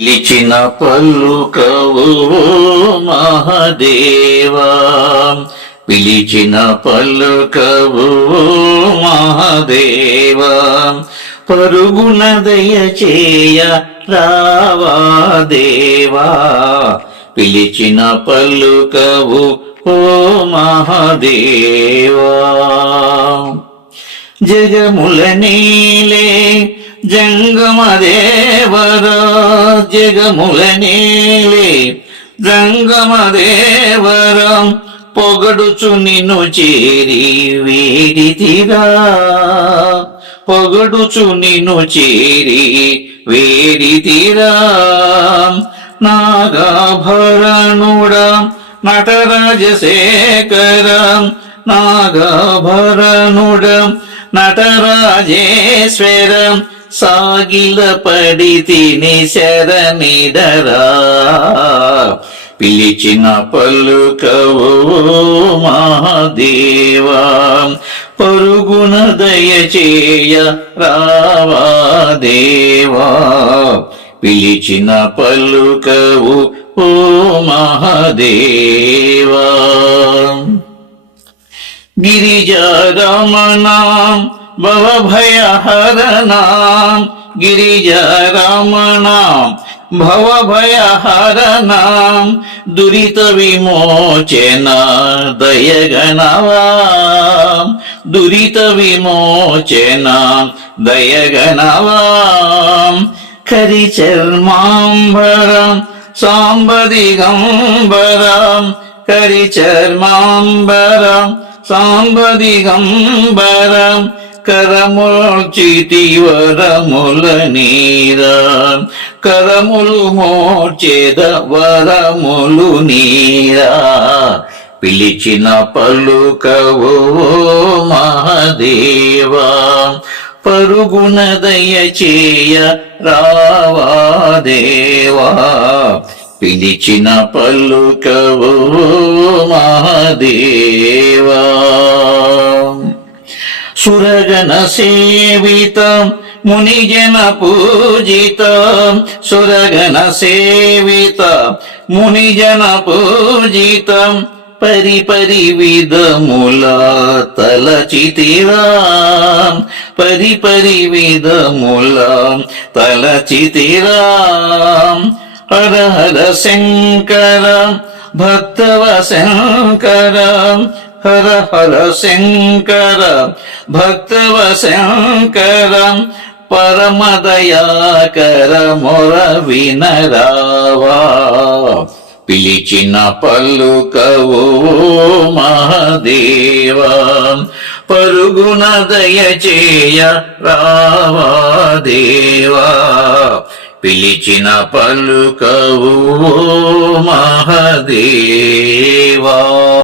పిలిచిన పలుకవు మహదేవా. పిలిచిన పలుకవు మహదేవా. పరుగున దయచేయ రావా దేవా పిలిచిన పలుకవు ఓ మహదేవా. జగముల నీలే జంగమదేవర జగముల నీలే జంగమదేవరం పొగడుచు నిన్ను చేరి వేడితిరా పొగడుచు నిన్ను చేరి వేడితిరా నాగాభరణుడా నటరాజశేఖరం నాగాభరణుడం నటరాజేశ్వరం సాగిల పడి తిని శరణిడరా. పిలిచిన పలుకవు మహాదేవా పరుగున దయచేయ రావా దేవా పిలిచిన పలుకవు ఓ మహాదేవా గిరిజారమణాం ഭവഭയഹരണാം ഗിരിജരാമണാം ഭവഭയഹരണാം ദുരിതവിമോചന ദയഗണവാം ദുരിതവിമോചന ദയഗണവാം കരിചർമാംബരം സാമ്പതികംബരം കരിചർമാംബരം സാമ്പതികംബരം కరిచర్మాంబరం సాంబదిగంబరం వరముల నీరా. కరములు మోచేద వరములు నీరా. పిలిచిన పలుకవో మహదేవా పరుగున దయచేయ రావా దేవా పిలిచిన పలుకవు మహదేవా. సురగణ సేవిత మునిజన పూజిత సురగణ సేవిత మునిజన పూజిత పరి పరి విధముల తలచితిరా పరి పరి విధముల తలచితిరా హర హర శంకర భక్తవ శంకర హర హర శంకర భక్తవ శంకర పరమదయాకర మొర వినరావా. పిలిచిన పలుకవు మహాదేవా పరుగున దయచేయ రావా దేవా పిలిచిన పలుకవు మహాదేవా. ఈ